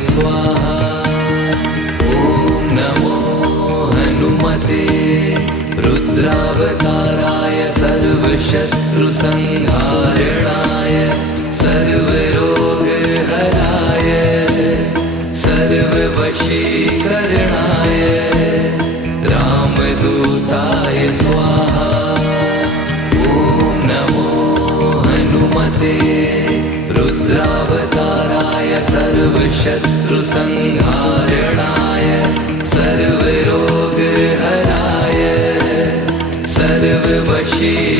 स्वाहा। ॐ नमो हनुमते रुद्रावताराय सर्वशत्रुसंहारणाय सर्वरोगहराय सर्ववशीकरणाय रामदूताय स्वाहा। ॐ नमो हनुमते रुद्रावताराय सर्वशत्रुसंहारणाय सर्वरोगहराय सर्ववशीकरणाय